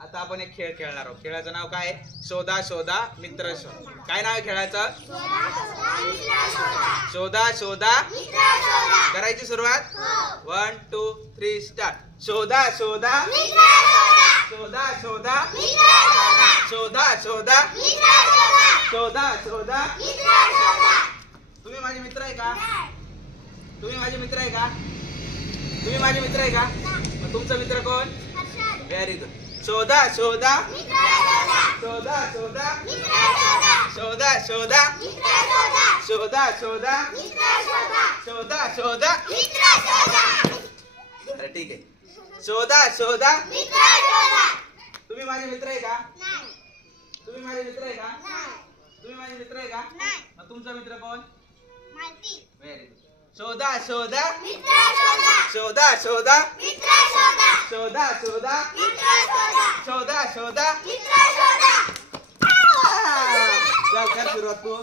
आता आपण एक खेळ खेळणार आहोत. खेळाचं नाव काय आहे? शोधा शोधा मित्र शोध. काय नाव आहे खेळाचं? शोधा शोधा. करायची सुरुवात. 1 2 3 स्टार्ट. शोधा शोधा. शोधा शोधा. शोधा शोधा. शोधा शोधा. तुम्ही माझे मित्र आहे का? तुम्ही माझे मित्र आहे का? तुम्ही माझे मित्र आहे का? मग तुमचा मित्र कोण? Very good. शोधा शोधा. शोधा शोधा. शोधा शोधा. शोधा शोधा. शोधा शोधा. अरे ठीक आहे. शोधा शोधा. तुम्ही माझे मित्र आहे का? तुम्ही माझे मित्र आहे का? तुम्ही माझे मित्र आहे का? मग तुमचा मित्र कोण? Very good. शोधा शोधा. शोधा शोधा. शोधा शोधा. शोधा शोधा. चल कर सुरुवात तू.